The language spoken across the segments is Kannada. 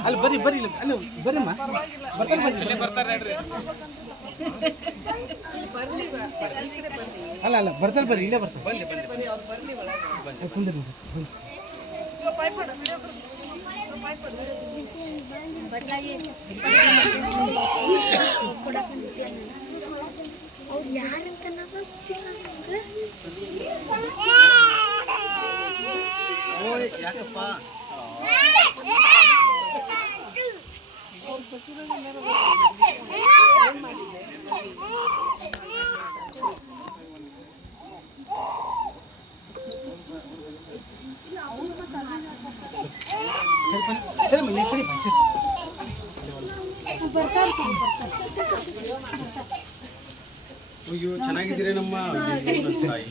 ಅಲ್ಲಿ ಬರ್ರಿ ಬರ್ರಿ ಅಲ್ಲಿ ಬರ್ರಿಮ್ಮ ಬರ್ತಾರೆ ಅಲ್ಲ ಅಲ್ಲ ಬರ್ತಾರೆ ಬರ್ರಿ ಇಲ್ಲೇ ಬರ್ತಾರೆ ಕುಂದ್ರಿ ಅವ್ರು ಯಾರಂತ ನಾವು ಯಾಕಪ್ಪ ಅಯ್ಯೋ ಚೆನ್ನಾಗಿದ್ದೀರಿ ನಮ್ಮ ಸಾಯಿ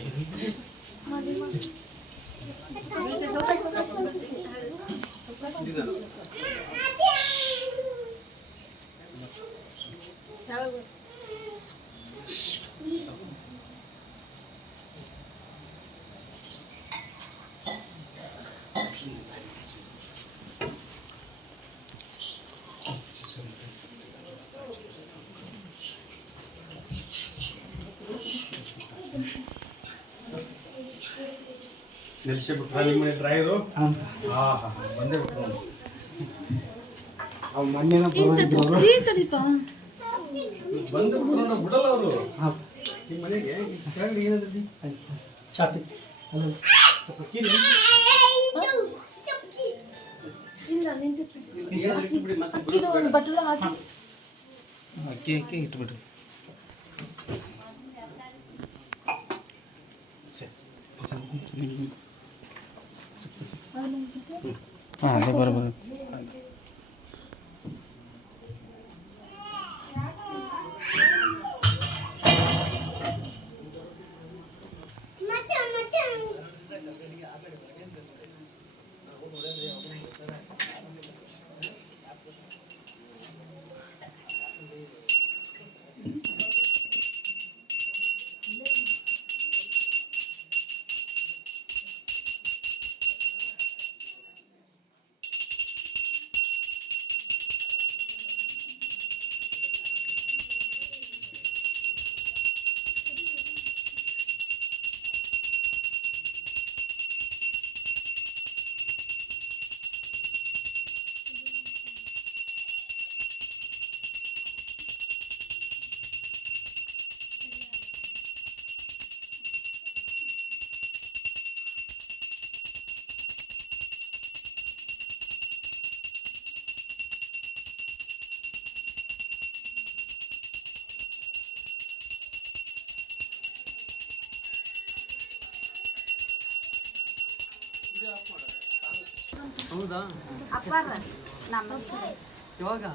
ನಿಲ್ಸೇ ಬಿಟ್ರ ನಿಮ್ಮ ಡ್ರೈವರು ಬಂದೇ ಬಿಟ್ರು ಅವ್ರು ಮೊನ್ನೆ ಬಂದು ಬಿಟ್ರು ಬಿಡಲ್ಲ ಅವರು ನಿಮ್ಮ ಮನೆಗೆ ಕೆಳಗಡೆ ಏನಾದ್ರಿ ಚಾಪಿ ಅಲ್ಲ ಸ್ವಲ್ಪ ಕೀರಿ ಇಟ್ಬಿಡಿ ಮತ್ತೆ ಅಕ್ಕಿ ಅಕ್ಕಿ ಇಟ್ಬಿಡ್ರಿ ಹಾಂ ಅದೇ ಬರೋಬರ ಹೌದಾ ಯಾವಾಗ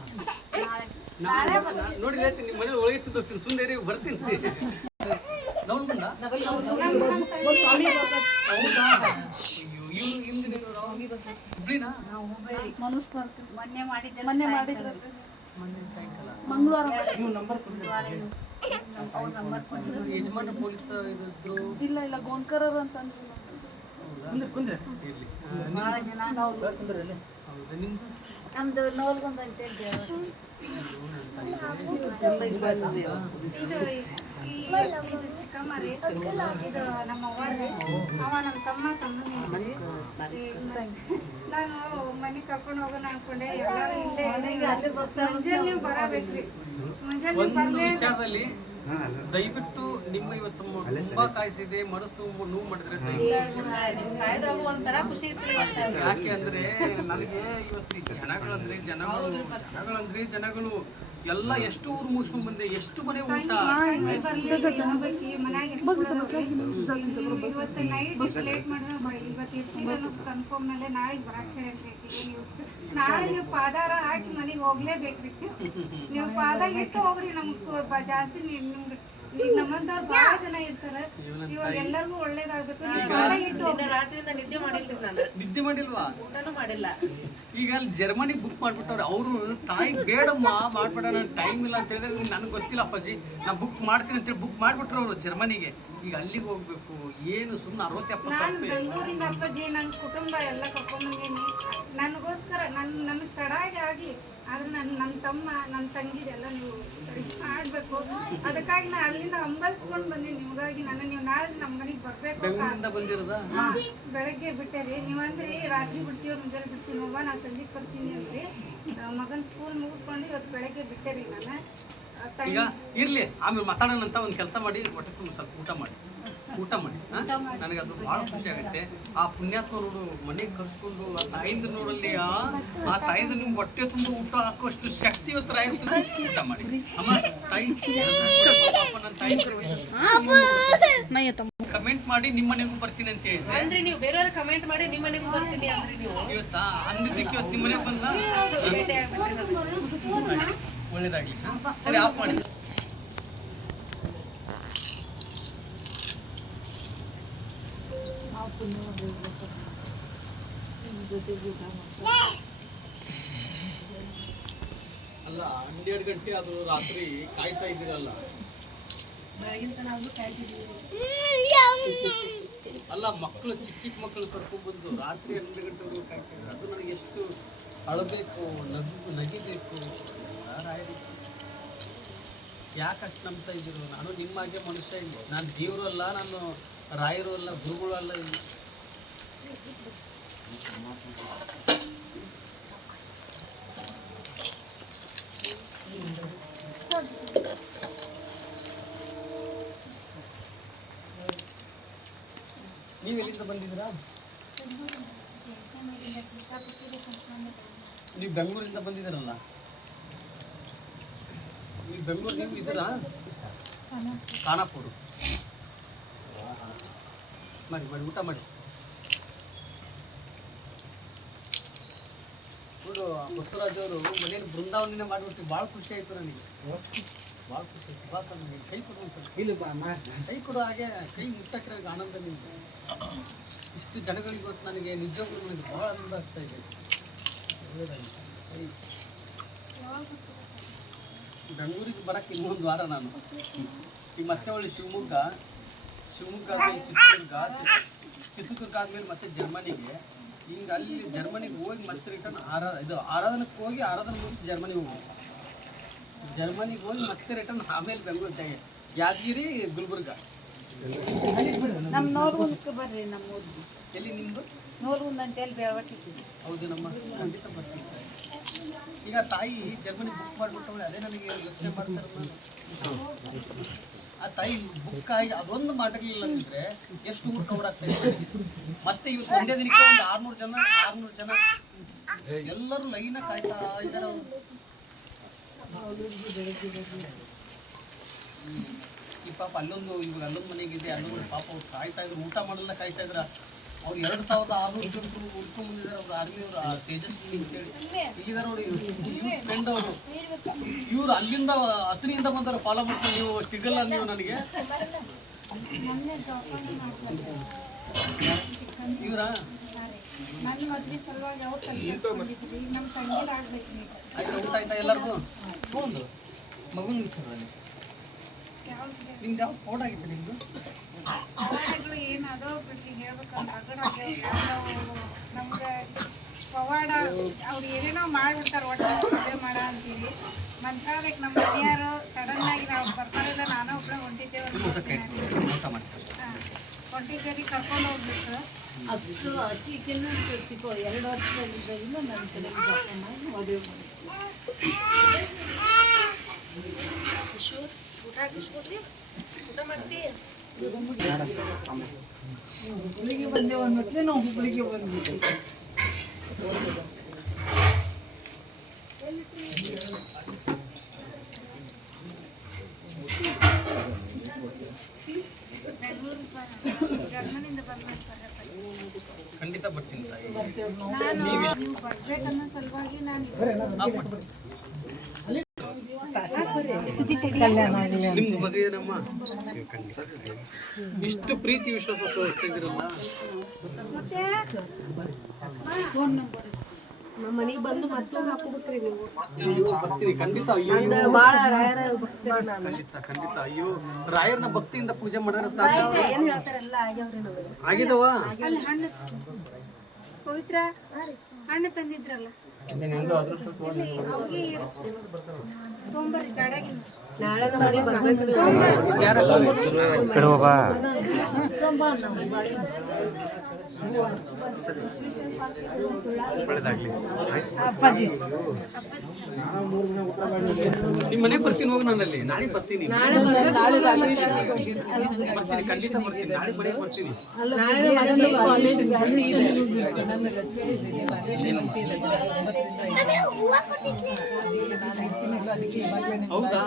ನೋಡಿ ನಿಮ್ಮ ಮನೇಲಿ ಒಳಗಿತ್ತು ಸುಂದರಿ ಬರ್ತೀನಿ ಮೊನ್ನೆ ಮಾಡಿದ್ರೆ ಮಂಗಳವಾರ ಯಜಮಾನ ಪೊಲೀಸ್ ಇದ್ರು ಇಲ್ಲ ಇಲ್ಲ ಗೋನ್ಕರರು ಅಂತಂದ್ರು ನಮ್ದು ನೋಲ್ಗೊಂದು ಅಂತ ಚಿಕ್ಕಮ್ಮರಿ ನಮ್ಮ ಅವ ನಮ್ಮ ತಮ್ಮ ನಾನು ಮನೆ ಕರ್ಕೊಂಡು ಹೋಗೋಣ ಅನ್ಕೊಂಡೆ ಎಲ್ಲರೂ ಇಲ್ಲೇ ಮುಂಜಾನೆ ನೀವು ಬರಬೇಕ್ರಿ ಮುಂಜಾನೆ ವಿಚಾರದಲ್ಲಿ ದಯವಿಟ್ಟು ನಿಮ್ಮ ಇವತ್ತು ತುಂಬಾ ಕಾಯಿಸಿದೆ, ಮನಸ್ಸು ನೋವು ಮಾಡಿದ್ರೆ ಒಂಥರ ಖುಷಿ ಇರ್ತದೆ. ಯಾಕೆ ಅಂದ್ರೆ ನನಗೆ ಇವತ್ತು ಈ ಜನಗಳು ಎಲ್ಲ ಎಷ್ಟು ಊರು ಮುಗಿಸ್ಕೊಂಡ್ ಬಂದೆ, ಎಷ್ಟು ಮನೆ ಊಟ ಇವತ್ತು ನೈಟ್ ಲೇಟ್ ಮಾಡಿದ್ರೆ ಇವತ್ತು ಕನ್ಫರ್ಮ್ ಮೇಲೆ ನಾಳೆ ಬರಾಕ್ತಾರೆ ಅಂತ ನಾಳೆ ನೀವು ಪಾದಾರ ಹಾಕಿ ಮನೆಗೆ ಹೋಗ್ಲೇಬೇಕ್ರಿ. ನೀವು ಪಾದ ಇಟ್ಟು ಹೋಗ್ರಿ. ನಮ್ಗೆ ಜಾಸ್ತಿ ನಿಮ್ಗೆ ಈಗ ನಮ್ಮಂತವ್ರು ಬಹಳ ಜನ ಇರ್ತಾರೆ. ಇವಾಗ ಎಲ್ಲರಿಗೂ ಒಳ್ಳೇದಾಗ್ಬೇಕು. ರಾತ್ರಿಯಿಂದ ನಿದ್ದೆ ಮಾಡಿಲ್ರಿ ನಾನು. ನಿದ್ದೆ ಮಾಡಿಲ್ವಾ? ಊಟನೂ ಮಾಡಿಲ್ಲ. ಈಗ ಅಲ್ಲಿ ಜರ್ಮನಿ ಬುಕ್ ಮಾಡ್ಬಿಟ್ಟವ್ರು. ಅವರು ತಾಯಿ ಬೇಡಮ್ಮ ಮಾಡ್ಬೇಡ, ನನ್ ಟೈಮ್ ಇಲ್ಲ ಅಂತ ಹೇಳಿದ್ರೆ ನನಗೆ ಗೊತ್ತಿಲ್ಲ ಅಪ್ಪಾಜಿ, ನಾ ಬುಕ್ ಮಾಡ್ತೀನಿ ಅಂತೇಳಿ ಬುಕ್ ಮಾಡ್ಬಿಟ್ರು ಅವರು ಜರ್ಮನಿಗೆ. ಈಗ ಅಲ್ಲಿಗೆ ಹೋಗ್ಬೇಕು ಏನು ಸುಮ್ಮನೆ 60-70 ನಾನು ಬೆಂಗಳೂರಿಂದ ಅಪ್ಪಾಜಿ ನನ್ನ ಕುಟುಂಬ ಎಲ್ಲ ಕರ್ಕೊಂಡ್ಬಂದೀನಿ. ನನಗೋಸ್ಕರ ನನಗೆ ತಡಾಗಿ ಆಗಿ ಆದ್ರೆ ನನ್ನ ತಮ್ಮ ನನ್ನ ತಂಗಿದೆಲ್ಲ ನೀವು ಸರಿ ಮಾಡಬೇಕು. ಅದಕ್ಕಾಗಿ ನಾನು ಅಲ್ಲಿಂದ ಹಂಬಲ್ಸ್ಕೊಂಡು ಬಂದೀನಿ ನಿಮಗಾಗಿ. ನೀವು ನಾಳೆ ನಮ್ಮ ಮನೆಗೆ ಬರಬೇಕು. ಬೆಳಗ್ಗೆ ಬಿಟ್ಟೇರಿ ನೀವಂದ್ರಿ ರಾತ್ರಿ ಬಿಡ್ತೀವಿ ಮುಂಜಾನೆ ಬಿಡ್ತೀವಿ ನೋವ ನಾನು ಸಂಜೆಗೆ ಬರ್ತೀನಿ ಅಂದ್ರಿ. ಮಗನ ಸ್ಕೂಲ್ ಮುಗಿಸ್ಕೊಂಡು ಇವತ್ತು ಬೆಳಗ್ಗೆ ಬಿಟ್ಟೇರಿ ನಾನು. ಈಗ ಇರ್ಲಿ, ಆಮೇಲೆ ಮಾತಾಡೋಣ ಅಂತ ಒಂದು ಕೆಲಸ ಮಾಡಿ, ಹೊಟ್ಟೆ ತುಂಬ ಸ್ವಲ್ಪ ಊಟ ಮಾಡಿ ನನಗೆ ಅದು ಭಾಳ ಖುಷಿ ಆಗುತ್ತೆ. ಆ ಪುಣ್ಯಾತ್ಮ ನೋಡು ಮನೆಗೆ ಕರ್ಸ್ಕೊಂಡು ಆ ತಾಯಿಂದ್ರ ನೋಡಲ್ಲಿ ಆ ತಾಯಿಂದ್ರ ನಿಮ್ಗೆ ಹೊಟ್ಟೆ ತುಂಬ ಊಟ ಹಾಕುವಷ್ಟು ಶಕ್ತಿ ಇವತ್ತು ಊಟ ಮಾಡಿ ಅಮ್ಮ. ತಾಯಿ ನನ್ನ ತಾಯಿ ಕಮೆಂಟ್ ಮಾಡಿ ನಿಮ್ಮ ಮನೆಗೂ ಬರ್ತೀನಿ ಅಂತ ಹೇಳಿದ್ರೆ ಅಂದ್ರೆ ನೀವು ಬೇರೆಯವ್ರ ಕಮೆಂಟ್ ಮಾಡಿ ನಿಮ್ಮ ಮನೆಗೂ ಬರ್ತೀನಿ ಅಂದ್ರೆ ನೀವು ಇವತ್ತಾ ಅಂದಿದ್ದಕ್ಕೆ ಇವತ್ತು ನಿಮ್ಮ ಮನೆಗೆ ಬಂದ ಒಳ್ಳೇದಾಗ್ಲಿ. ಸರಿ, ಆಫ್ ಮಾಡಿ. ಅಲ್ಲ 12 ಗಂಟೆ ಅದು ರಾತ್ರಿ ಕಾಯ್ತಾ ಇದ್ದೀರಲ್ಲ. ಅಲ್ಲ ಮಕ್ಕಳು ಚಿಕ್ಕ ಮಕ್ಕಳು ಕರ್ಕೊಂಡ್ಬಂದು ರಾತ್ರಿ 12 ಗಂಟೆವರೆಗೂ ಕಾಯ್ತಿದ್ರು. ಅದು ನನಗೆ ಎಷ್ಟು ಅಳಬೇಕು, ನಗಿಬೇಕು. ಯಾಕಷ್ಟು ನಂಬ್ತಾ ಇದ್ರು? ನಾನು ನಿಮ್ಮಾಗೆ ಮನುಷ್ಯ ಇಲ್ಲ. ನಾನು ದೇವರು ಅಲ್ಲ, ನಾನು ರಾಯರು ಅಲ್ಲ, ಗುರುಗಳು ಅಲ್ಲ. ಇಲ್ಲಿ ನೀವು ಎಲ್ಲಿಂದ ಬಂದಿದ್ದೀರಾ? ನೀವು ಬೆಂಗಳೂರಿಂದ ಬಂದಿದ್ದೀರಲ್ಲ. ನೀವು ಬೆಂಗಳೂರು ನೀವು ಇದ್ದೀರಾ? ಖಾನಾಪುರ ಮಾಡಿ ಊಟ ಮಾಡಿ. ನೋಡು, ಬಸವರಾಜ್ ಅವರು ಮನೇಲಿ ಬೃಂದಾವನ ಮಾಡಿಬಿಟ್ಟು ಭಾಳ ಖುಷಿ ಆಯಿತು ನನಗೆ. ಭಾಳ ಖುಷಿ ಆಯಿತು. ಬಾಸ ನನಗೆ ಕೈ ಕೊಡು, ಕೈ ಕೊಡು. ಹಾಗೆ ಕೈ ಮುಟ್ಟಕ್ಕೆ ಆನಂದ. ನಿಮಗೆ ಇಷ್ಟು ಜನಗಳಿಗೆ ಇವತ್ತು ನನಗೆ ನಿಜವಾಗ್ಲೂ ನನಗೆ ಭಾಳ ಆನಂದ ಆಗ್ತಾ ಇದೆ. ಒಳ್ಳೆಯದಾಗಿ ಬೆಂಗಳೂರಿಗೆ ಬರೋಕ್ಕೆ ಇನ್ನೊಂದು ವಾರ ನಾನು. ಈಗ ಮತ್ತೆ ಒಳ್ಳೆ ಶಿವಮೊಗ್ಗ ಚಿತ್ರದುರ್ಗ ಆದಮೇಲೆ ಮತ್ತೆ ಜರ್ಮನಿಗೆ. ಹಿಂಗೆ ಅಲ್ಲಿ ಜರ್ಮನಿಗೆ ಹೋಗಿ ಮತ್ತೆ ರಿಟರ್ನ್ ಆರಾಧನಕ್ಕೆ ಹೋಗಿ ಆರಾಧನೆ ಮುಗಿಸಿ ಜರ್ಮನಿಗೆ ಹೋಗಿ ಮತ್ತೆ ರಿಟರ್ನ್ ಆಮೇಲೆ ಬೆಂಗಳೂರು ಯಾದಗಿರಿ ಗುಲ್ಬರ್ಗ. ನಮ್ಮ ನೋರ್ಗುಂದಕ್ಕೆ ಬರ್ರಿ. ನಮ್ಮ ಊರಿಗೆ ಎಲ್ಲಿ ನಿಮ್ಮದು? ನೋರ್ಗುಂದ ಅಂತೇಳಿ ಬೇಳವಟ್ಟಿದ್ದೀವಿ. ಹೌದು, ನಮ್ಮ ಖಂಡಿತ ಬರ್ತೀವಿ. ಈಗ ತಾಯಿ ಜರ್ಮನಿ ಬುಕ್ ಮಾಡಿಬಿಟ್ಟವಳೆ, ಅದೇ ನನಗೆ ಯೋಚನೆ ಮಾಡ್ತಾರೆ. ಆ ತಾಯಿ ಬುಕ್ ಆಗಿ ಅದೊಂದು ಮಾಡಿರಲಿಲ್ಲ ಅಂದರೆ ಎಷ್ಟು ಊರು ಕವರ್ ಆಗ್ತಾ ಇದೆ. ಮತ್ತೆ ಇವತ್ತು ಒಂದೇ ದಿನಕ್ಕೆ ಒಂದು 600 ಜನ ಎಲ್ಲರೂ ಲೈನ ಕಾಯ್ತಾ ಇದ್ದಾರೆ. ಅವರು ಈ ಪಾಪ ಇವಾಗ ಅಲ್ಲೊಂದು ಮನೆಗಿದೆ, ಅಲ್ಲೊಂದು ಪಾಪ ಅವ್ರು ಕಾಯ್ತಾ ಇದ್ರು, ಊಟ ಮಾಡಲ್ಲ ಕಾಯ್ತಾ ಇದ್ರ. ಅವ್ರು 2600 ಜನ ಉಳ್ಕೊಂಡ್ ಬಂದಿದ್ದಾರೆ. ಅವ್ರು ಆರ್ಮಿಯವರು ತೇಜಸ್ವಿ ಅಂತೇಳಿ ಇಲ್ಲಿದ್ದಾರೆ ನೋಡಿ. ಫ್ರೆಂಡ್ ಅವರು ಇವ್ರು ಅಲ್ಲಿಂದ ಹತ್ತನಿಯಿಂದ ಬಂದಾರ ಫಾಲೋ ಮಾಡ್ಕೊಂಡು. ನೀವು ಸಿಗಲ್ಲ ನೀವು ನನಗೆ ಇವರಾ? ಆಯ್ತು, ಊಟ ಆಯ್ತಾ ಎಲ್ಲರಿಗೂ? ಒಂದು ಮಗುನ ವಿಚಾರದಲ್ಲಿ ನಿಮ್ದು ಯಾವ ಫೋಡ್ ಆಗಿತ್ತು? ನಿಮ್ಮದು ಏನದೋ ಹೇಳ್ಬೇಕಂದ್ರೆ ನಮ್ಗೆ ಪವಾಡ ಅವ್ರು ಏನೇನೋ ಮಾಡಿಬಿಡ್ತಾರೆ. ಒಟ್ಟು ಮದುವೆ ಮಾಡ ಅಂತೀವಿ ಮಂತ್ರಾಲಯಕ್ಕೆ ನಮ್ಮ ಮನೆಯವರು ಸಡನ್ ಆಗಿ ನಾವು ಬರ್ತಾರಿಲ್ಲ. ನಾನು ಒಬ್ಬಳೆ ಹೊಂಟಿದ್ದೇವೆ ಕರ್ಕೊಂಡು ಹೋಗ್ಬೇಕು. ಅಷ್ಟು ಅಚ್ಚಿಕ್ಕಿನ್ನ ಚಿಕ್ಕ 2 ವರ್ಷದಲ್ಲಿದ್ದಾಗಿಂದ ನನ್ನ ಕಡೆ ಮದುವೆ ಮಾಡಿ ಊಟ ಹಾಕಿಸ್ಕೊಡ್ಲಿ, ಊಟ ಮಾಡ್ತಿ. ಹುಬ್ಳಿಗೆ ಬಂದೇವು ಅನ್ನತ್ಲೆ ನಾವು ಹುಬ್ಳಿಗೆ ಬಂದ್ಬಿಟ್ಟು ಜರ್ಮನಿಂದ ಬಂದ್ಮೇಲೆ ಖಂಡಿತ ಬರ್ತೀನಿ ತಾಯಿ. ನಾನು ನೀವು ಬರ್ಬೇಕನ್ನೋ ಸಲುವಾಗಿ ನಾನು ನಿಮ್ಮ ಮದುವೆನಮ್ಮ ನೀವು ಖಂಡಿತ ಇಷ್ಟು ಪ್ರೀತಿ ವಿಶ್ವಾಸ ತೋರಿಸ್ತಿದ್ದೀರಲ್ಲ. ಮತ್ತೆ ಫೋನ್ ನಂಬರ್ ನಮ್ಮ ಮನೆಗೆ ಬಂದು ಮತ್ತೊಮ್ಮೆ ಹಾಕೋಬಿಟ್ರಿ ನೀವು. ಅಯ್ಯೋ ಬರ್ತೀನಿ ಖಂಡಿತ. ಅಯ್ಯೋ ಭಾಳ ರಾಯರ ಭಕ್ತರು ನಾನು. ಖಂಡಿತ ಖಂಡಿತ. ಅಯ್ಯೋ ರಾಯರ್ನ ಭಕ್ತಿಯಿಂದ ಪೂಜೆ ಮಾಡಿದ್ರೆ ಸಾಕು. ಏನು ಹೇಳ್ತಾರೆಲ್ಲ ಆಗ್ಯಾವ್ರಿ ನಮಗೆ. ಆಗಿದವ ಅಲ್ಲಿ ಹಣ್ಣು ಪವಿತ್ರ ಹಣ್ಣು ತಂದಿದ್ರಲ್ಲ ಹೋಗಿ ತೊಂಬರ್ರಿ ಗಾಡ್ಯಾಗಿನ. ನಾಳೆ ನಮ್ಮ ಮನೆಗೆ ಬರ್ಬೇಕ್ರಿ. ಅಪ್ಪಾಜಿ ನಿಮ್ಮ ಮನೆಗೆ ಬರ್ತೀನಿ ಹೋಗಿ. ನಾನಲ್ಲಿ ನಾಳೆ ಬರ್ತೀನಿ. ನಾಳೆ ಬರ್ತೀನಿ ಖಂಡಿತ ಬರ್ತೀನಿ. ನಾಳೆ ಬೆಳಿಗ್ಗೆ ಬರ್ತೀನಿ. ಹೌದಾ?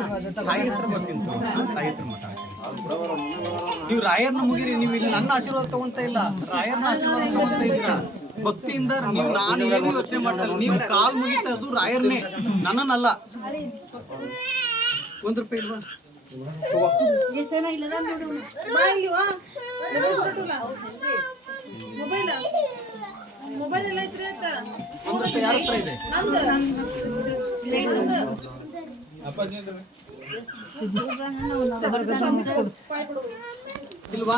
ತಾಯಿ ಹತ್ರ ಬರ್ತೀನಿ. ತಾಯಿ ಹತ್ರ ಮಾತಾಡ್ತೀನಿ. ನೀವು ರಾಯರ್ನ ಮುಗಿರಿ. ನೀವು ಇಲ್ಲಿ ನನ್ನ ಆಶೀರ್ವಾದ ತಗೊಂತ ಇಲ್ಲ, ರಾಯರ್ನ ಆಶೀರ್ವಾದ ತಗೊಂತ ಇದ್ದೀರಾ. ಭಕ್ತಿಯಿಂದ ನೀವು ನಾನು ಏನು ಯೋಚನೆ ಮಾಡ್ತಾರೆ. ನೀವು ಕಾಲ್ ಮುಗಿತಾ ಅದು ರಾಯರ್ನೇ, ನನ್ನನ್ನಲ್ಲ. ₹1 ಇಲ್ವಾ? ಮೊಬೈಲ್ ಎಲ್ಲ ಐತ್ರಿ ಅಂತ ₹1 ಯಾರ ಹತ್ರ ಇದೆ? ಇಲ್ವಾ?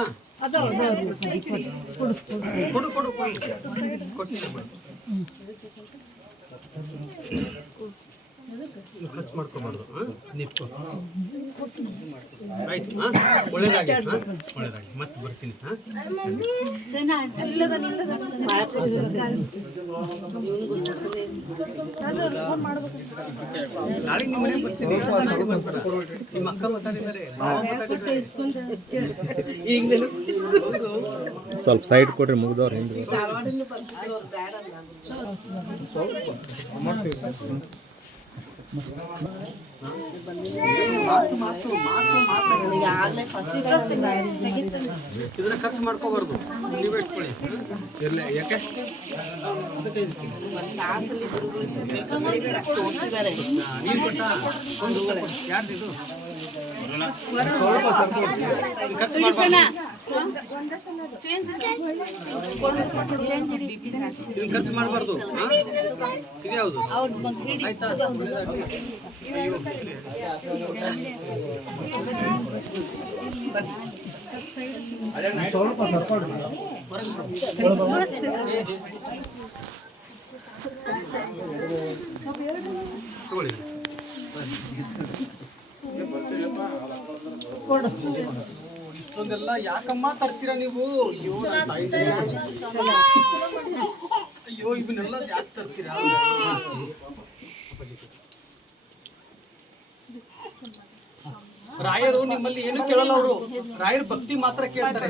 ಕೊಡು ಕೊಡು ಕೊಡ್ತೀನಿ. ಖರ್ಚು ಮಾಡ್ಕೋಬಾರ್ದು. ನಿಂತ್ಕೊ ಆಯ್ತು. ಒಳ್ಳೇದಾಗಿ ಒಳ್ಳೇದಾಗಿ ಮತ್ತೆ ಬರ್ತೀನಿ. ನಾಳೆ ನಿಮ್ಮ ಮನೆಗೆ ಬರ್ತೀನಿ. ನಿಮ್ಮ ಅಕ್ಕ ಮಾತಾಡಿದ್ದಾರೆ, ಸ್ವಲ್ಪ ಸೈಡ್ ಕೊಡ್ರಿ ಮುಗ್ದವ್ರು ಹಿಂದೆ. ಇದನ್ನ ಖರ್ಚು ಮಾಡ್ಕೋಬಾರ್ದು. ನೀವೇ ಇಟ್ಕೊಳ್ಳಿ. ಇರ್ಲಿ. ಯಾಕೆ ನೀರು ಕೊಟ್ಟ ಒಂದು ಯಾರ್ದಿದು ಖರ್ಚು ಮಾಡ್ಬಾರ್ದು. ಇದನ್ನ ಖರ್ಚು ಮಾಡಬಾರ್ದು. ಇದು ಯಾವುದು? ಆಯ್ತಾ? ಅಯ್ಯೋ ಸ್ವಲ್ಪ ತಗೊಳ್ಳಿ. ಇಷ್ಟೊಂದೆಲ್ಲ ಯಾಕಮ್ಮ ತರ್ತೀರಾ ನೀವು? ಅಯ್ಯೋ ಇವನ್ನೆಲ್ಲ ಯಾಕೆ ತರ್ತೀರಾ? ರಾಯರು ನಿಮ್ಮಲ್ಲಿ ಏನು ಕೇಳಲ್ಲ. ಅವರು ರಾಯರ್ ಭಕ್ತಿ ಮಾತ್ರ ಕೇಳ್ತಾರೆ.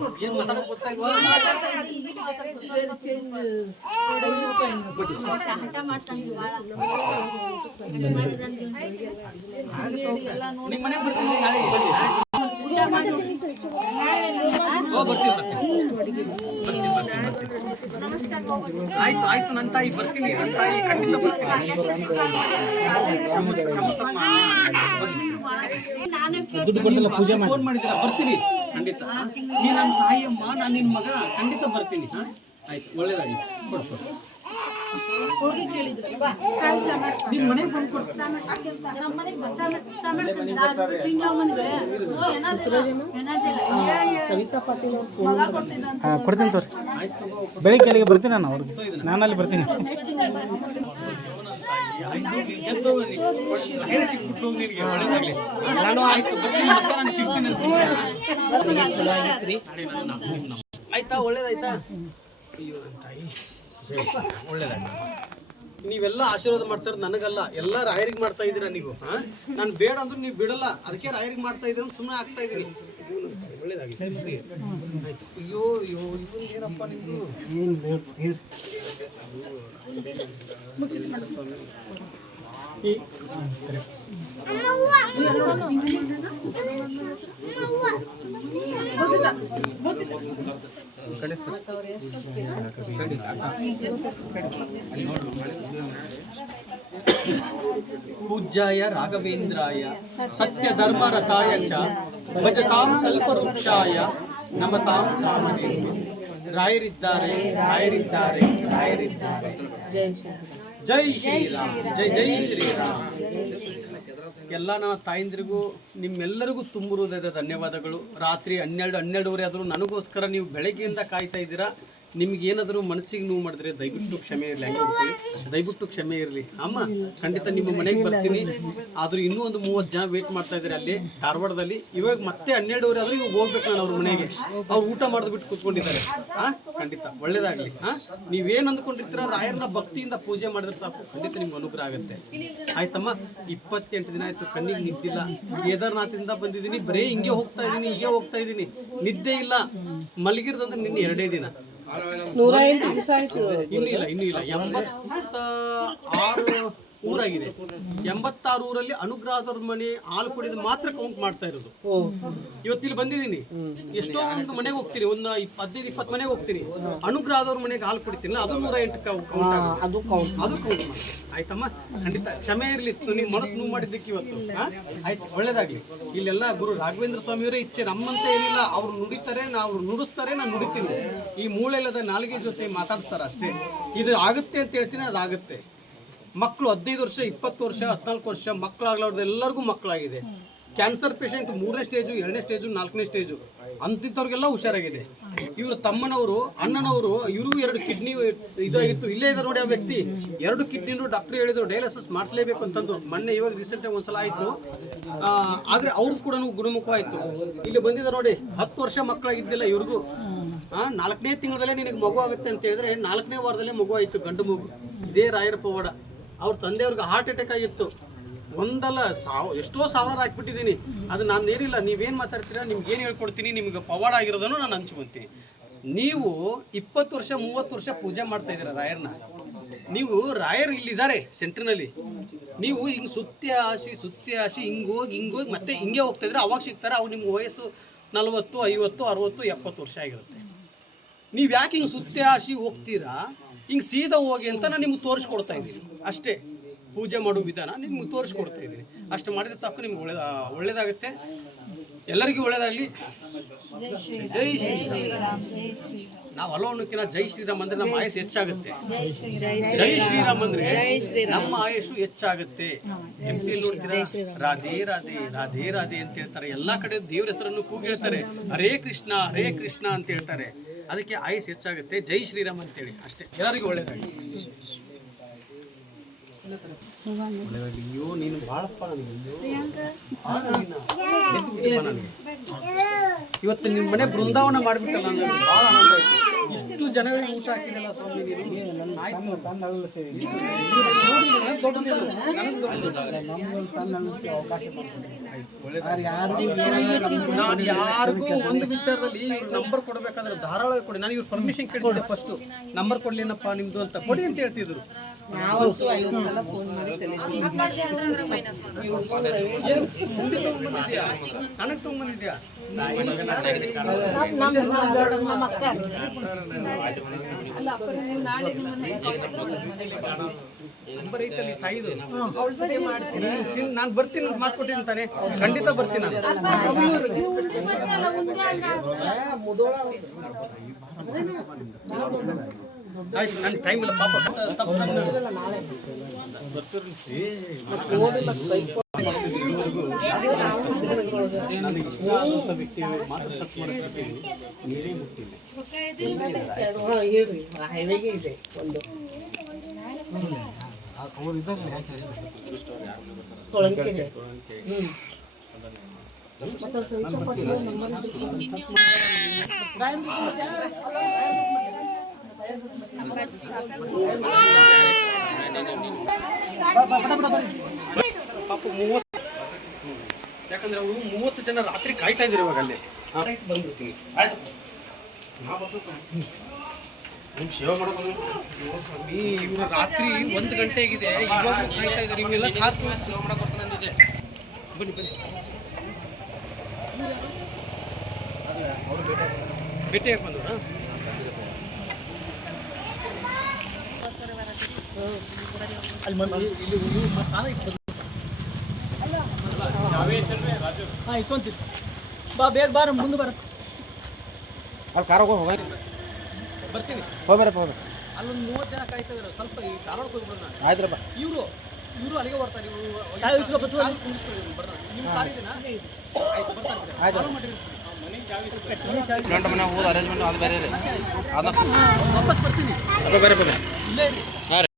ಪುಟ್ಟ ಏನ್ ಮಾತಾಡಕ್ ಗೊತ್ತಾಯ್ವಾ? ನಿಮ್ಮ ಮನೆಗೆ ಬರ್ತೀನಿ ನಾಳೆ. ಆಯ್ತು ಆಯ್ತು ನನ್ನ ತಾಯಿ ಬರ್ತೀನಿ. ನನ್ನ ತಾಯಿ ಖಂಡಿತ ಬರ್ತೀನಿ. ಫೋನ್ ಮಾಡಿದ್ದೀರಾ? ಬರ್ತೀನಿ ಖಂಡಿತ. ನೀ ನನ್ನ ತಾಯಿಯಮ್ಮ, ನಾನು ನಿನ್ನ ಮಗ. ಖಂಡಿತ ಬರ್ತೀನಿ. ಆಯ್ತು ಒಳ್ಳೇದಾಗಿ ಕೊಡ್ತು. ನಿನ್ನ ಮನೆಗೆ ಬಂದು ಕೊಡ್ತೀನಿ. ಸವಿತಾ ಪಾಟೀಲ್ ಕೊಡ್ತೀನಿ ತೋರಿ. ಬೆಳಿಗ್ಗೆ ಅಲ್ಲಿಗೆ ಬರ್ತೀನಿ ನಾನು. ಅವ್ರಿಗೆ ನಾನು ಅಲ್ಲಿ ಬರ್ತೀನಿ. ನಾನು ಆಯ್ತು ಬರ್ತೀನಿ, ಮತ್ತೆ ನಾನು ಸಿಗ್ತೀನಿ ಅಂತ. ಆಯ್ತಾ, ಒಳ್ಳೇದಾಯ್ತಾ? ಅಯ್ಯೋ ನನ್ನ ತಾಯಿ, ಒಳ್ಳೇದಾಯ್ತು. ನೀವೆಲ್ಲ ಆಶೀರ್ವಾದ ಮಾಡ್ತಾರೆ ನನಗಲ್ಲ, ಎಲ್ಲ ರಾಯರಿಗೆ ಮಾಡ್ತಾ ಇದ್ದೀರಾ ನೀವು. ನಾನು ಬೇಡ ಅಂದ್ರೆ ನೀವು ಬಿಡಲ್ಲ, ಅದಕ್ಕೆ ರಾಯರಿಗೆ ಮಾಡ್ತಾ ಇದ್ದೀರ, ಸುಮ್ಮನೆ ಆಗ್ತಾ ಇದ್ದೀನಿ. ಒಳ್ಳೇದಾಗಿ. ಅಯ್ಯೋ ಅಯ್ಯೋ, ಇದು ಏನಪ್ಪ ನಿಮ್ದು? ಪೂಜ್ಯಾಯ ರಾಘವೇಂದ್ರಾಯ ಸತ್ಯ ಧರ್ಮ ರಥಾಯ ಚ ಭಜತಾಂ ಕಲ್ಪವೃಕ್ಷಾಯ ನಮತಾಂ ಕಾಮಧೇನು. ರಾಯರಿದ್ದಾರೆ, ರಾಯರಿದ್ದಾರೆ, ರಾಯರಿದ್ದಾರೆ. ಜೈ ಶ್ರೀರಾಮ್, ಜೈ ಜೈ ಶ್ರೀರಾಮ್. ಎಲ್ಲ ನನ್ನ ತಾಯಂದಿರಿಗೂ ನಿಮ್ಮೆಲ್ಲರಿಗೂ ತುಂಬ ಹೃದಯದ ಧನ್ಯವಾದಗಳು. ರಾತ್ರಿ 12:30 ಆದರೂ ನನಗೋಸ್ಕರ ನೀವು ಬೆಳಗ್ಗೆಯಿಂದ ಕಾಯ್ತಾ ಇದ್ದೀರಾ. ನಿಮ್ಗೇನಾದರೂ ಮನಸ್ಸಿಗೆ ನೋವು ಮಾಡಿದ್ರೆ ದಯವಿಟ್ಟು ಕ್ಷಮೆ ಇರಲಿ, ದಯವಿಟ್ಟು ಕ್ಷಮೆ ಇರಲಿ ಅಮ್ಮ. ಖಂಡಿತ ನಿಮ್ಮ ಮನೆಗೆ ಬರ್ತೀನಿ. ಆದರೂ ಇನ್ನೂ ಒಂದು 30 ಜನ ವೇಟ್ ಮಾಡ್ತಾ ಇದ್ದಾರೆ ಅಲ್ಲಿ ಧಾರವಾಡದಲ್ಲಿ. ಇವಾಗ ಮತ್ತೆ 12:30 ಆದರೂ ಇವಾಗ ಹೋಗ್ಬೇಕು ನಾನು ಅವ್ರ ಮನೆಗೆ. ಅವ್ರು ಊಟ ಮಾಡಿದ್ ಬಿಟ್ಟು ಕೂತ್ಕೊಂಡಿದ್ದಾರೆ. ಖಂಡಿತ ಒಳ್ಳೇದಾಗಲಿ. ನೀವೇನು ಅಂದ್ಕೊಂಡಿರ್ತೀರ, ರಾಯರನ್ನ ಭಕ್ತಿಯಿಂದ ಪೂಜೆ ಮಾಡಿದ್ರೆ ಸಾಕು, ಖಂಡಿತ ನಿಮ್ಗೆ ಅನುಗ್ರಹ ಆಗುತ್ತೆ. ಆಯ್ತಮ್ಮ. 28 ದಿನ ಆಯ್ತು, ಕಣ್ಣಿಗೆ ನಿದ್ದಿಲ್ಲ. ಕೇದಾರ್ನಾಥದಿಂದ ಬಂದಿದ್ದೀನಿ, ಬರೀ ಹಿಂಗೆ ಹೋಗ್ತಾ ಇದ್ದೀನಿ, ಹೀಗೆ ಹೋಗ್ತಾ ಇದ್ದೀನಿ, ನಿದ್ದೆ ಇಲ್ಲ. ಮಲಗಿರೋದಂದ್ರೆ ನಿನ್ನೆ 2 ದಿನ. 108 ದಿವಸ ಆಯ್ತು. ಇನ್ನೂ ಇಲ್ಲ 86 ಊರಾಗಿದೆ. 86 ಊರಲ್ಲಿ ಅನುಗ್ರಹದವ್ರ ಮನೆ ಹಾಲು ಕುಡಿದು ಮಾತ್ರ ಕೌಂಟ್ ಮಾಡ್ತಾ ಇರೋದು. ಇವತ್ತಿಲ್ಲಿ ಬಂದಿದ್ದೀನಿ. ಎಷ್ಟೋ ಒಂದು ಮನೆಗೆ ಹೋಗ್ತೀನಿ, ಒಂದು 15-20 ಮನೆಗೆ ಹೋಗ್ತೀನಿ. ಅನುಗ್ರಹದವ್ರ ಮನೆಗೆ ಹಾಲು ಕುಡಿತೀನಿ, ಅದು 108 ಕೌಂಟ್ ಅದು ಕೌಂಟ್ ಮಾಡಿ. ಆಯ್ತಮ್ಮ, ಖಂಡಿತ ಕ್ಷಮೆ ಇರಲಿ. ನೀವು ಮನಸ್ಸು ನೋವು ಮಾಡಿದ್ದಕ್ಕೆ ಇವತ್ತು. ಆಯ್ತು, ಒಳ್ಳೇದಾಗ್ಲಿ. ಇಲ್ಲೆಲ್ಲ ಗುರು ರಾಘವೇಂದ್ರ ಸ್ವಾಮಿಯವರೇ ಇಚ್ಛೆ, ನಮ್ಮಂತ ಏನಿಲ್ಲ. ಅವ್ರು ನುಡಿತಾರೆ, ನಾವು ನುಡಿಸ್ತಾರೆ, ನಾನು ನುಡಿತೀನಿ. ಈ ಮೂಳೆಲ್ಲದ ನಾಲ್ಗೆ ಜೊತೆ ಮಾತಾಡ್ತಾರೆ ಅಷ್ಟೇ. ಇದು ಆಗುತ್ತೆ ಅಂತ ಹೇಳ್ತೀನಿ, ಅದಾಗುತ್ತೆ. ಮಕ್ಕಳು 15 ವರ್ಷ, 20 ವರ್ಷ, 14 ವರ್ಷ ಮಕ್ಕಳಾಗ್ಲಾರ್ದು ಎಲ್ಲರಿಗೂ ಮಕ್ಕಳಾಗಿದೆ. ಕ್ಯಾನ್ಸರ್ ಪೇಷಂಟ್ 3ನೇ ಸ್ಟೇಜು, 2ನೇ ಸ್ಟೇಜು, 4ನೇ ಸ್ಟೇಜು ಅಂತಿದ್ದವ್ರಿಗೆಲ್ಲ ಹುಷಾರಾಗಿದೆ. ಇವರು ತಮ್ಮನವರು, ಅಣ್ಣನವರು, ಇವ್ರಿಗೂ 2 ಕಿಡ್ನಿ ಇದಾಗಿತ್ತು. ಇಲ್ಲೇ ಇದ್ದಾರೆ ನೋಡಿ ಆ ವ್ಯಕ್ತಿ. 2 ಕಿಡ್ನಿನೂ ಡಾಕ್ಟರ್ ಹೇಳಿದ್ರು ಡಯಾಲಿಸಿಸ್ ಮಾಡಿಸಲೇಬೇಕು ಅಂತಂದು. ಮೊನ್ನೆ ಇವಾಗ ರೀಸೆಂಟಾಗಿ ಒಂದ್ಸಲ ಆಯಿತು. ಆದರೆ ಅವ್ರದ್ದು ಕೂಡ ಗುಣಮುಖವಾಯಿತು. ಇಲ್ಲಿ ಬಂದಿದ್ದಾರೆ ನೋಡಿ, 10 ವರ್ಷ ಮಕ್ಕಳಾಗಿದ್ದಿಲ್ಲ ಇವ್ರಿಗೂ. 4ನೇ ತಿಂಗಳಲ್ಲೇ ನಿನಗೆ ಮಗು ಆಗುತ್ತೆ ಅಂತ ಹೇಳಿದ್ರೆ 4ನೇ ವಾರದಲ್ಲೇ ಮಗು ಆಯಿತು, ಗಂಡು ಮಗು. ಇದೇ ರಾಯರ ಪವಾಡ. ಅವ್ರ ತಂದೆಯವ್ರಿಗೆ ಹಾರ್ಟ್ ಅಟ್ಯಾಕ್ ಆಗಿತ್ತು. ಒಂದಲ್ಲ ಎಷ್ಟೋ ಸಾವಿರ ಹಾಕ್ಬಿಟ್ಟಿದ್ದೀನಿ. ಅದು ನಾನು ಏನಿಲ್ಲ, ನೀವೇನು ಮಾತಾಡ್ತೀರಾ, ನಿಮ್ಗೆ ಏನು ಹೇಳ್ಕೊಡ್ತೀನಿ, ನಿಮ್ಗೆ ಪವಾಡ ಆಗಿರೋದನ್ನು ನಾನು ಹಂಚ್ಕೊತೀನಿ. ನೀವು 20 ವರ್ಷ 30 ವರ್ಷ ಪೂಜೆ ಮಾಡ್ತಾ ಇದ್ದೀರಾ ರಾಯರನ್ನ. ನೀವು ರಾಯರು ಇಲ್ಲಿದ್ದಾರೆ ಸೆಂಟ್ರ್ನಲ್ಲಿ. ನೀವು ಹಿಂಗೆ ಸುತ್ತಿ ಹಾಸಿ ಹಿಂಗೋಗಿ ಮತ್ತೆ ಹಿಂಗೆ ಹೋಗ್ತಾ ಇದ್ರೆ ಅವಾಗ ಸಿಗ್ತಾರೆ. ಅವು ನಿಮ್ಗೆ ವಯಸ್ಸು 40, 50, 60, 70 ವರ್ಷ ಆಗಿರುತ್ತೆ. ನೀವು ಯಾಕೆ ಹಿಂಗೆ ಸುತ್ತಿ ಹಾಸಿ ಹೋಗ್ತೀರಾ, ಹಿಂಗೆ ಸೀದಾ ಹೋಗಿ ಅಂತ ನಾನು ನಿಮ್ಗೆ ತೋರಿಸ್ಕೊಡ್ತಾ ಇದ್ದೀನಿ ಅಷ್ಟೇ. ಪೂಜೆ ಮಾಡೋ ವಿಧಾನ ನಿಮ್ಗೆ ತೋರಿಸ್ಕೊಡ್ತಾ ಇದ್ದೀನಿ. ಅಷ್ಟು ಮಾಡಿದ್ರೆ ಸಾಕು, ನಿಮ್ಗೆ ಒಳ್ಳೇದಾಗುತ್ತೆ. ಎಲ್ಲರಿಗೂ ಒಳ್ಳೇದಾಗಲಿ. ಜೈ ಶ್ರೀರಾಮ್. ನಾವು ಹಲವನ್ನಕ್ಕಿಂತ ಜೈ ಶ್ರೀರಾಮ್ ಅಂದರೆ ನಮ್ಮ ಆಯಸ್ಸು ಹೆಚ್ಚಾಗುತ್ತೆ. ಜೈ ಶ್ರೀರಾಮ್ ಅಂದರೆ ನಮ್ಮ ಆಯಸ್ಸು ಹೆಚ್ಚಾಗುತ್ತೆ. ರಾಧೇ ರಾಧೆ, ರಾಧೇ ರಾಧೆ ಅಂತ ಹೇಳ್ತಾರೆ. ಎಲ್ಲ ಕಡೆ ದೇವ್ರ ಹೆಸರನ್ನು ಕೂಗಿ ಹೇಳ್ತಾರೆ. ಹರೇ ಕೃಷ್ಣ, ಹರೇ ಕೃಷ್ಣ ಅಂತ ಹೇಳ್ತಾರೆ. ಅದಕ್ಕೆ ಆಯಸ್ಸು ಹೆಚ್ಚಾಗುತ್ತೆ. ಜೈ ಶ್ರೀರಾಮ್ ಅಂತೇಳಿ ಅಷ್ಟೇ. ಎಲ್ಲರಿಗೂ ಒಳ್ಳೇದಾಗಲಿ. ಅಯ್ಯೋ ನೀನು ಭಾಳಪ್ಪ. ಇವತ್ತು ನಿಮ್ಮ ಮನೆ ಬೃಂದಾವನ ಮಾಡಿಬಿಟ್ಟಲ್ಲ, ನನಗೆ ಭಾಳ ಆನಂದ ಆಯಿತು. ಇಷ್ಟು ಜನಗಳಿಗೆ ಊಟ ಹಾಕಿದಲ್ಲ ಸ್ವಾಮಿ ನೀನು. ನಾನು ಯಾರಿಗೂ ಒಂದು ವಿಚಾರದಲ್ಲಿ ನಂಬರ್ ಕೊಡಬೇಕಾದ್ರೆ ಧಾರಾಳ ಕೊಡಿ. ನಾನು ಇವ್ರು ಪರ್ಮಿಷನ್ ಕೇಳಿದ್ದೆ ಫಸ್ಟ್. ನಂಬರ್ ಕೊಡ್ಲೇನಪ್ಪ ನಿಮ್ದು ಅಂತ, ಕೊಡಿ ಅಂತ ಹೇಳ್ತಿದ್ರು. ನನಗೆ ತೊಗೊಂಬಂದಿದ್ಯಾ? ನಾನು ಬರ್ತೀನಿ, ಮಾತು ಕೊಟ್ಟಿದ್ದೀನಿ ತಾನೆ, ಖಂಡಿತ ಬರ್ತೀನಿ ನಾನು. ಆಯ್ತು, ನನ್ನ ಟೈಮ್ ಇಲ್ಲ ಪಾಪ. ನನಗೆ ಇಷ್ಟ ಆದಂಥ ವ್ಯಕ್ತಿ ಮಾತ್ರ ತಪ್ಪು ಮಾಡ್ತಾರೆ. ನೀರೇ ಮುಟ್ಟಿಲ್ಲ. ತೊಳಂಕೆರೆ ಮತ್ತೆ ಸ್ವಿಚ್ ಆಫ್ ಮಾಡಿ ಯಾಕಂದ್ರೆ ಅವರು 30 ಜನ ರಾತ್ರಿ ಕಾಯ್ತಾ ಇದ್ರು ಇವಾಗ ಅಲ್ಲಿ ಬಂದ್ಬಿಡ್ತೀನಿ. ಆಯ್ತು ನಿಮ್ ಸೇವೆ ಮಾಡೋದು ಸ್ವಾಮಿ. ಇವ್ರು ರಾತ್ರಿ 1 ಗಂಟೆ ಆಗಿದೆ, ಇವಾಗ ಕಾಯ್ತಾ ಇದ್ದಾರೆ. ಇವೆಲ್ಲ ಕಾರ್ ಸೇವೆ ಮಾಡಕ್ ಬರ್ತಾನೆ ಅಂದಿದೆ. ಬನ್ನಿ ಬನ್ನಿ, ಭೇಟಿಯಾಗಿ ಬಂದವ್ರ. ಬಾ ಬೇಗ ಬಾರ ಮುಂದೆ ಬರ ಅಲ್ಲಿ ಕಾರ್ ಹೋಗಿ ಬರ್ತೀನಿ. ಹೋಗ್ಬರಪ್ಪ ಅಲ್ಲೊಂದು 30 ಜನ ಕಾಯ್ತಾ ಇದಾರೆ. ಸ್ವಲ್ಪ ಈ ಧಾರವಾಡ ಹೋಗ್ಬಿಡೋಣ. ಆಯ್ತ್ರಪ್ಪ. ಇವರು ಅಲ್ಲಿಗೆ ಬರ್ತಾರೆ. ನಿಮ್ಮ ಕಾರ್ ಇದೆನಾ? ಆಯ್ತು ಗಂಟೆ ಮನೆ ಹೋದ ಅರೇಂಜ್ಮೆಂಟ್ ಅದು ಬೇರೆ ಅದನ್ನ ವಾಪಸ್ ಬರ್ತೀನಿ. ಬೇರೆ ಬೇರೆ ಇಲ್ಲೇ ಇರಿ.